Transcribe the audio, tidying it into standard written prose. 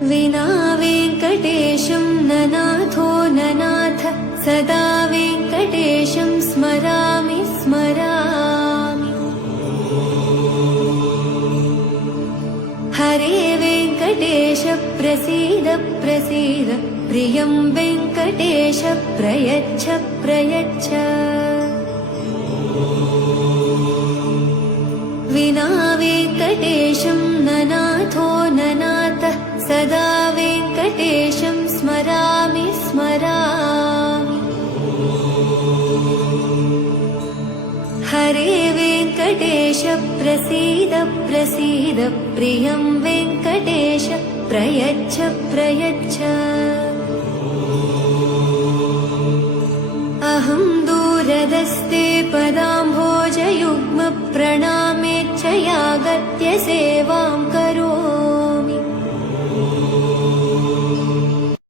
विना वेङ्कटेशं ननाथो ननाथ सदा वेङ्कटेशं स्मरामि स्मरामि। हरे वेङ्कटेश प्रसीद प्रसीद प्रियं वेङ्कटेश प्रयच्छ प्रयच्छ। विना वेङ्कटेशं ननाथो ननाथ सदा वेङ्कटेशं स्मरामि स्मरामि। हरे वेङ्कटेश प्रसीद प्रसीद प्रियं वेङ्कटेश प्रयच्छ प्रयच्छ। अहं दूरदस्ते पदाम्भोजयुग्म प्रणामेच्छयागत्य सेवां करोमि।